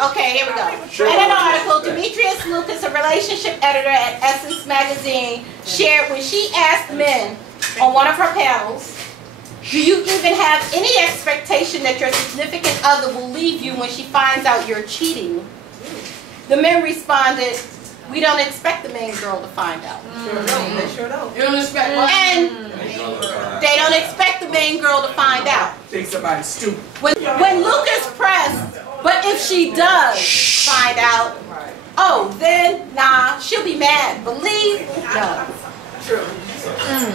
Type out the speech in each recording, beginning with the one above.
Okay, here we go. In an article, Demetrius Lucas, a relationship editor at Essence Magazine, shared when she asked men on one of her panels, do you even have any expectation that your significant other will leave you when she finds out you're cheating? The men responded, we don't expect the main girl to find out. They sure don't. You don't expect what? And they don't expect the main girl to find out. Think somebody's stupid. When Lucas pressed, but if she does find out, oh, then, nah, she'll be mad. Believe? No. True.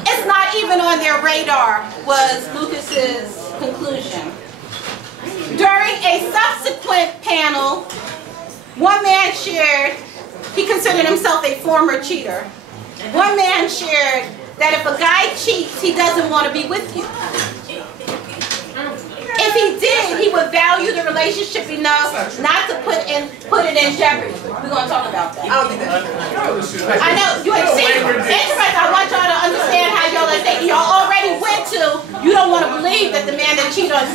It's not even on their radar, was Lucas's conclusion. During a subsequent panel, one man shared he considered himself a former cheater. One man shared that if a guy cheats, he doesn't want to be with you. If he did, he would value the relationship enough not to put it in jeopardy. We're going to talk about that. I know, you see, interesting. I want y'all to understand how y'all are thinking. Y'all already went to, you don't want to believe that the man that cheated on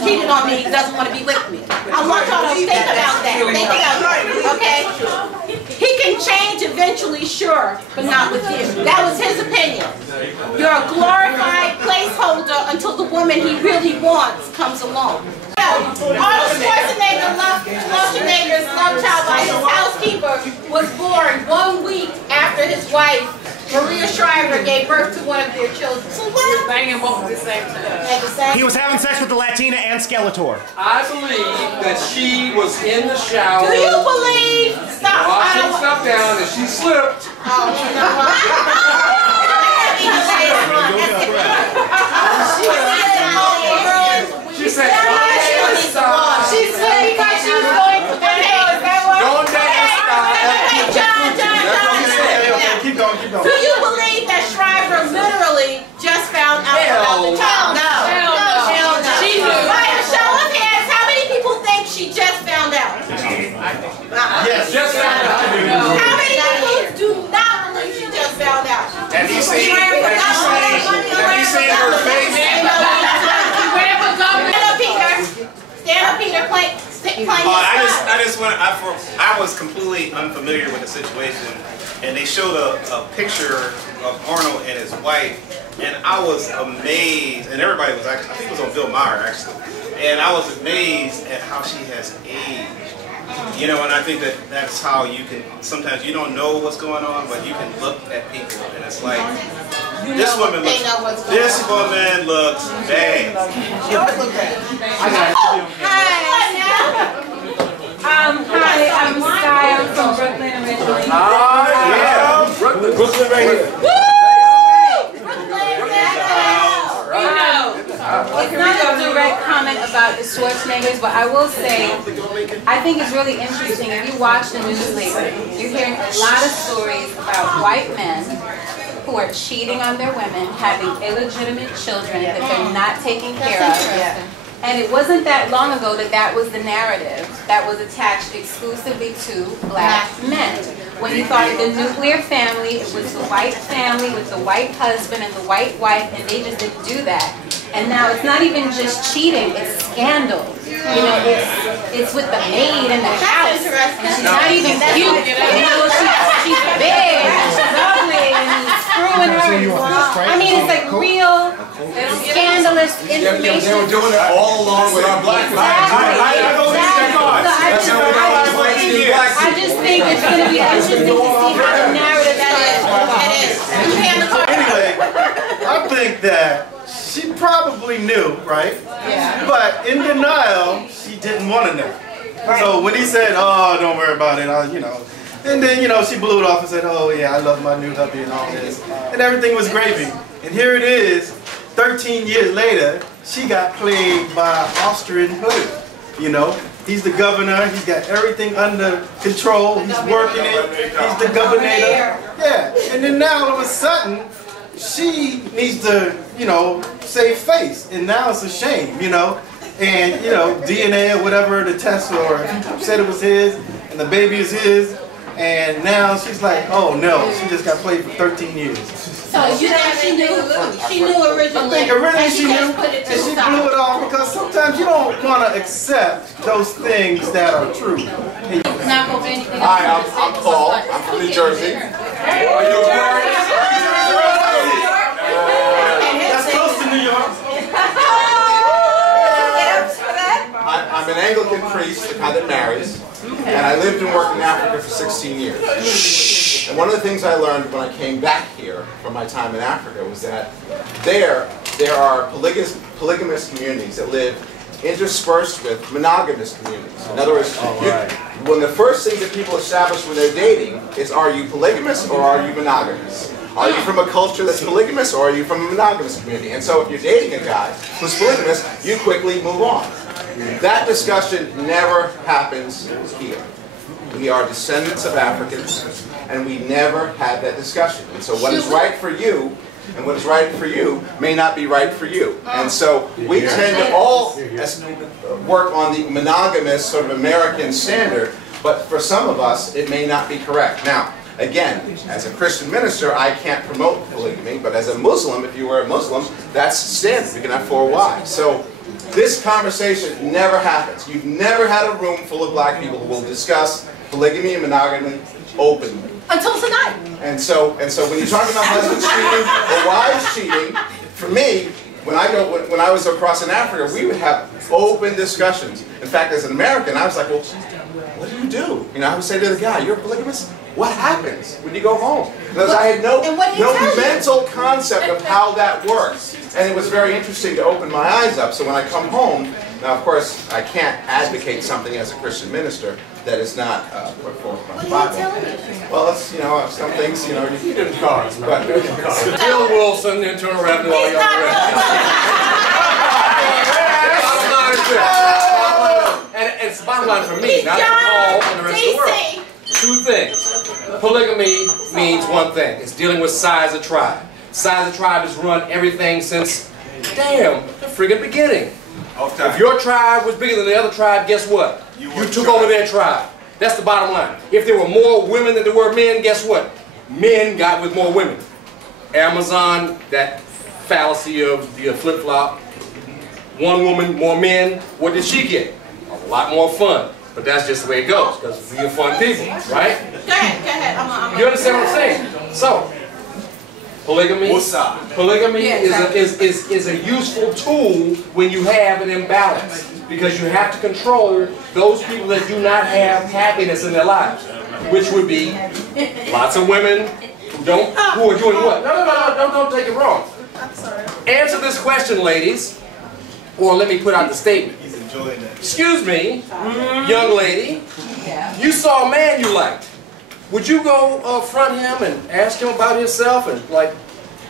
me doesn't want to be with me. I want y'all to think about that. Think about that, okay? He can change eventually, sure, but not with you. That was his opinion. You're a glorified placeholder until the woman he really wants comes along. Arnold Schwarzenegger's love child by his housekeeper was born 1 week after his wife, Maria Shriver, gave birth to one of their children. So what? He was banging both at the same time. He was having sex with the Latina and Skeletor. I believe that she was in the shower. Do you believe? Stop. Washing stuff down and she slipped. Oh, She said, she said because she was going to don't dance. Keep going. Do you believe that Shriver literally just found out about the child? No. She knew. By a show of hands, how many people think she just found out? Yes. Just found out. How many people do not believe she just found out? Have you seen her face? Stand up, Peter. Play. I was completely unfamiliar with the situation, and they showed a picture of Arnold and his wife, and I was amazed, and everybody was actually, I think it was on Bill Maher actually, and I was amazed at how she has aged. You know, and I think that's how you can, sometimes you don't know what's going on, but you can look at people, and it's like, this woman looks bad. She always look bad. Hi, I'm Sky. I'm from Brooklyn originally. Brooklyn right here. It's not a direct comment about the Schwarzeneggers, but I will say, I think it's really interesting. If you watch the news lately, you're hearing a lot of stories about white men who are cheating on their women, having illegitimate children that they're not taking care of. And it wasn't that long ago that was the narrative that was attached exclusively to black men. When you thought of the nuclear family, it was the white family with the white husband and the white wife, and they just didn't do that. And now it's not even just cheating, it's scandal. You know, it's with the maid in the house. And she's not even cute. You know, she's big, and she's ugly, and he's screwing her. I mean, it's like real scandalous information. They were doing it all along with our black lives. I just think it's going to be interesting to see how the narrative is. Anyway, I think that she probably knew, right? Yeah. But in denial, she didn't want to know. So when he said, "Oh, don't worry about it," you know, and then she blew it off and said, "Oh yeah, I love my new hubby and all this," and everything was gravy. And here it is, 13 years later, she got played by an Austrian hood. You know, he's the governor. He's got everything under control. He's working it. He's the governor. Yeah. And then now all of a sudden, she needs to, save face. And now it's a shame, And, DNA or whatever the test, or he said it was his, and the baby is his. And now she's like, oh no, she just got played for 13 years. So So you think she knew originally? I think originally and she knew, just put it to and the she side. blew it off because sometimes you don't want to accept those things that are true. Not over anything. Hi, I'm Paul. I'm from New Jersey. Are you That's close to New York. I'm an Anglican priest, the kind that marries, and I lived and worked in Africa for 16 years. And one of the things I learned when I came back here from my time in Africa was that there are polygamous communities that live interspersed with monogamous communities. In other words, when the first thing that people establish when they're dating is, are you polygamous or are you monogamous? Are you from a culture that's polygamous or are you from a monogamous community? And so if you're dating a guy who's polygamous, you quickly move on. That discussion never happens here. We are descendants of Africans, and we never had that discussion. And so what is right for you and what is right for you may not be right for you. And so we tend to all work on the monogamous sort of American standard, but for some of us, it may not be correct. Now, again, as a Christian minister, I can't promote polygamy, but as a Muslim, if you were a Muslim, that's standard. You can have 4 wives. So this conversation never happens. You've never had a room full of black people who will discuss polygamy and monogamy openly. Until tonight. And so when you're talking about husbands cheating or wives cheating, for me, when I was across in Africa, we would have open discussions. In fact, as an American, I was like, well, what do you do? You know, I would say to the guy, you're a polygamist? What happens when you go home? Because I had no mental concept of how that works. And it was very interesting to open my eyes up. So when I come home, now of course, I can't advocate something as a Christian minister that is not put forth by the Bible. Well, it's, you know, some things, you know, you didn't cause, but Bill Wilson, Internal Revenue, all y'all And it's the bottom line for me, not for Paul and the rest of the world. 2 things. Polygamy means one thing. It's dealing with size of tribe. Size of tribe has run everything since, damn, the friggin' beginning. If your tribe was bigger than the other tribe, guess what? You took over their tribe. That's the bottom line. If there were more women than there were men, guess what? Men got with more women. Amazon, that fallacy of the flip-flop. One woman, more men. What did she get? A lot more fun. But that's just the way it goes, because we are fun people, right? Go ahead. You understand what I'm saying? So, polygamy is a useful tool when you have an imbalance, because you have to control those people that do not have happiness in their lives, which would be lots of women who are doing what? No, don't take it wrong. I'm sorry. Answer this question, ladies, or let me put out the statement. Excuse me, young lady, you saw a man you liked. Would you go front him and ask him about himself and like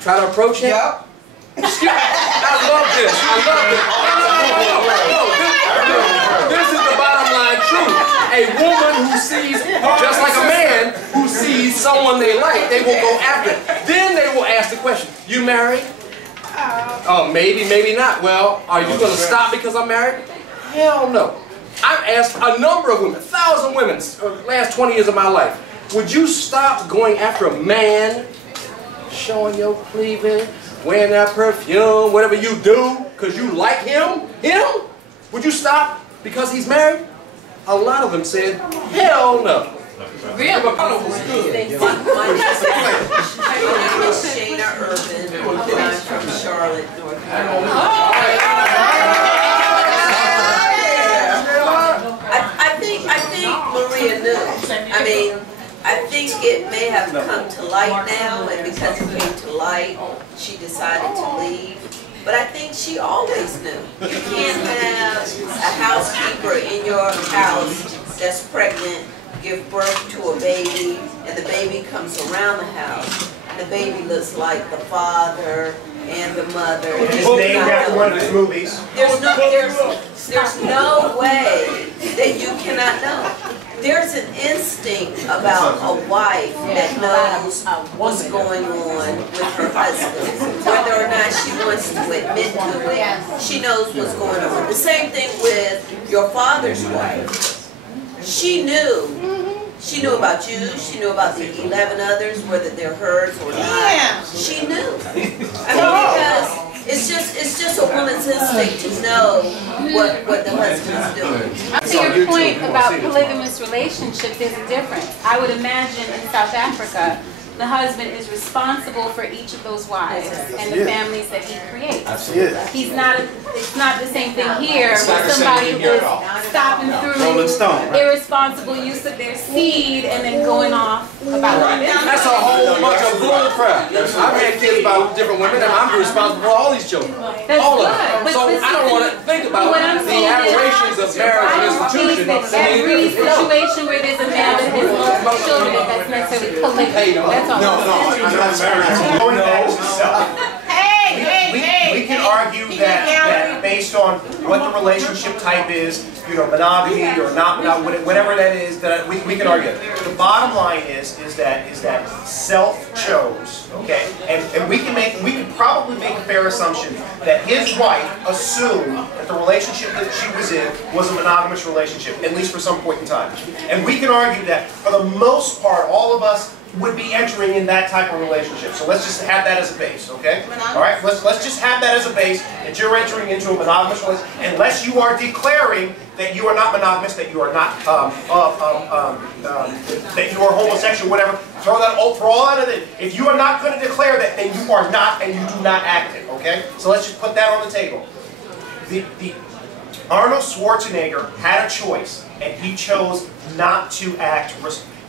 try to approach him? Yep. Excuse me, I love this. No. This is the bottom line truth. A woman who sees, just like a man who sees someone they like, they will go after it. Then they will ask the question, you married? Oh, maybe, maybe not. Well, are you going to stop because I'm married? Hell no. I've asked a number of women, 1,000 women, the last 20 years of my life, would you stop going after a man, showing your cleavage, wearing that perfume, whatever you do, because you like him? Would you stop because he's married? A lot of them said, hell no. Really? My name is Shana Urban, and I'm from Charlotte, North Carolina. I think Maria knew. I mean, I think it may have come to light now, and because it came to light, she decided to leave. But I think she always knew. You can't have a housekeeper in your house that's pregnant, give birth to a baby, and the baby comes around the house, and the baby looks like the father and the mother. He's named after one of his movies. There's no way that you cannot know. There's an instinct about a wife that knows what's going on with her husband. Whether or not she wants to admit to it, she knows what's going on. The same thing with your father's wife. She knew She knew about you. She knew about the 11 others, whether they're hers or not. Yeah. She knew. I mean, because it's just a woman's instinct to know what the husband is doing. To your point about polygamous relationships, there's a difference. I would imagine in South Africa, the husband is responsible for each of those wives and the families that he creates. He's not. It's not the same thing here where somebody is stopping through irresponsible use of their seed and then going off about it. That's a whole bunch of bull crap. I've had kids by different women, and I'm responsible for all these children. All of them. So I don't want to think about the aberrations of marriage and institution. Every situation where there's a man that has multiple children, that's necessarily polygamous. That's all. No, I'm not married. Going back to self. We can argue that based on what the relationship type is, you know, monogamy or not, whatever that is, that we can argue. The bottom line is that self chose, okay, and we can probably make a fair assumption that his wife assumed that the relationship that she was in was a monogamous relationship, at least for some point in time, and we can argue that for the most part, all of us would be entering in that type of relationship. So let's just have that as a base, okay? All right, let's just have that as a base, that you're entering into a monogamous relationship, unless you are declaring that you are not monogamous, that you are not, that you are homosexual, whatever. Throw all that in. If you are not going to declare that, then you are not, and you do not act it, okay? So let's just put that on the table. Arnold Schwarzenegger had a choice, and he chose not to act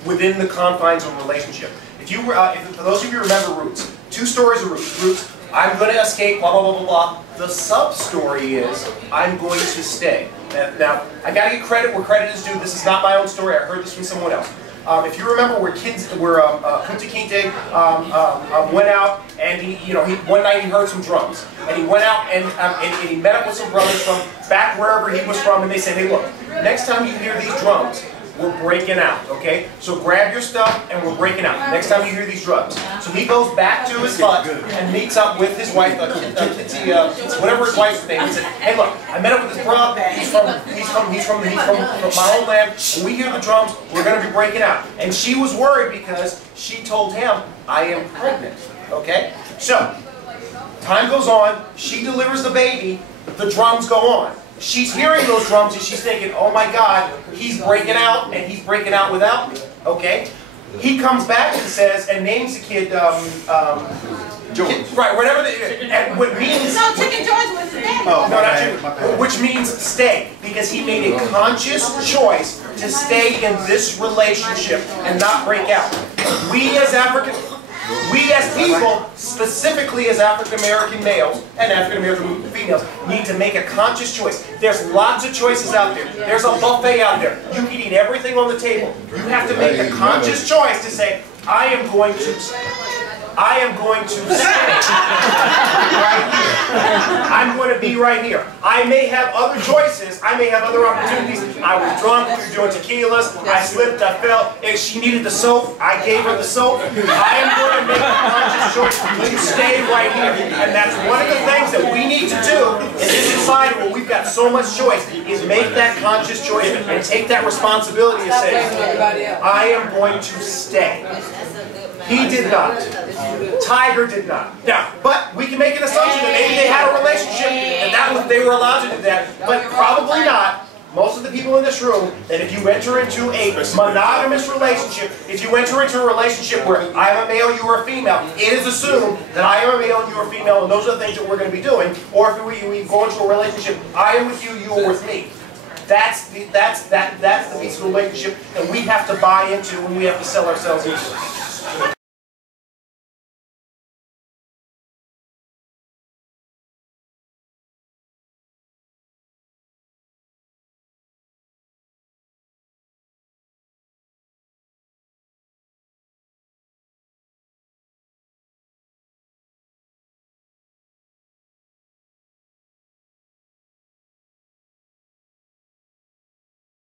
within the confines of a relationship. If you were, for those of you who remember Roots, 2 stories of Roots, I'm going to escape, blah, blah, blah, blah, blah. The sub-story is, I'm going to stay. Now, I got to give credit where credit is due. This is not my own story. I heard this from someone else. If you remember where Kunta Kinte went out and one night he heard some drums. And he went out and he met up with some brothers from back wherever he was from, and they said, hey, look, next time you hear these drums, we're breaking out, okay? So grab your stuff and we're breaking out. Next time you hear these drums. So he goes back to his hut and meets up with his wife, whatever his wife's name. He said, hey look, I met up with this brother, he's from my homeland, when we hear the drums, we're gonna be breaking out. And she was worried because she told him, I am pregnant, okay? So, time goes on, she delivers the baby, the drums go on. She's hearing those drums and she's thinking, oh my God, he's breaking out and he's breaking out without me, okay? He comes back and says, and names the kid, George. Right, whatever and what means... No, Chicken George was his daddy. Oh, no, not Chicken. Which means stay, because he made a conscious choice to stay in this relationship and not break out. We as people, specifically as African American males and African American females, need to make a conscious choice. There's lots of choices out there. There's a buffet out there. You can eat everything on the table. You have to make a conscious choice to say, I am going to stay right here. I'm going to be right here. I may have other choices. I may have other opportunities. I was drunk. We were doing tequilas. I slipped. I fell. If she needed the soap, I gave her the soap. I am going to make a conscious choice to stay right here. And that's one of the things that we need to do in this society where we've got so much choice, is make that conscious choice and take that responsibility and say, I am going to stay. He did not. Tiger did not. Now, but we can make an assumption that maybe they had a relationship and they were allowed to do that, but probably not. Most of the people in this room, that if you enter into a monogamous relationship, if you enter into a relationship where I am a male, you are a female, it is assumed that I am a male and you are a female, and those are the things that we're going to be doing. Or if we go into a relationship, I am with you, you are with me. That's the piece of relationship that we have to buy into and we have to sell ourselves into.